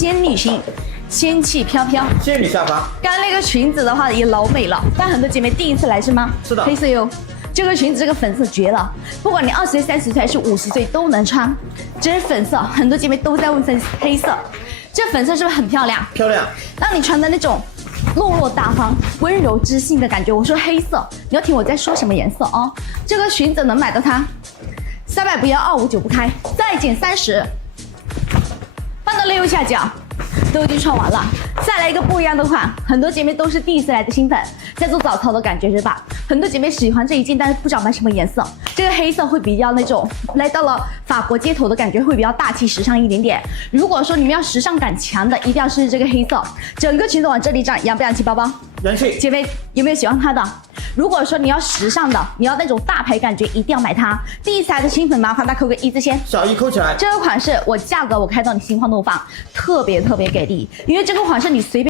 仙女型，仙气飘飘。仙女下方。刚刚那个裙子的话也老美了，但很多姐妹第一次来是吗？是的。黑色哟，这个裙子这个粉色绝了，不管你20岁、30岁还是50岁都能穿。这是粉色，很多姐妹都在问黑色，这粉色是不是很漂亮？漂亮。让你穿的那种落落大方、温柔知性的感觉。我说黑色，你要听我在说什么颜色哦。这个裙子能买到它300不要，259不开，再减30，放到了右下角。都已经穿完了，再来一个不一样的款，很多姐妹都是第一次来的新粉，在做早操的感觉是吧？很多姐妹喜欢这一件，但是不知道买什么颜色。这个黑色会比较那种来到了法国街头的感觉，会比较大气时尚一点点。如果说你们要时尚感强的，一定要试试这个黑色。整个裙子往这里站，洋不洋气包包？洋气。姐妹有没有喜欢它的？如果说你要时尚的，你要那种大牌感觉，一定要买它。第一次来的新粉，麻烦大扣个1字先。小1扣起来。这个款式我价格我开到你心花怒放，特别给力，因为这个款式你随便。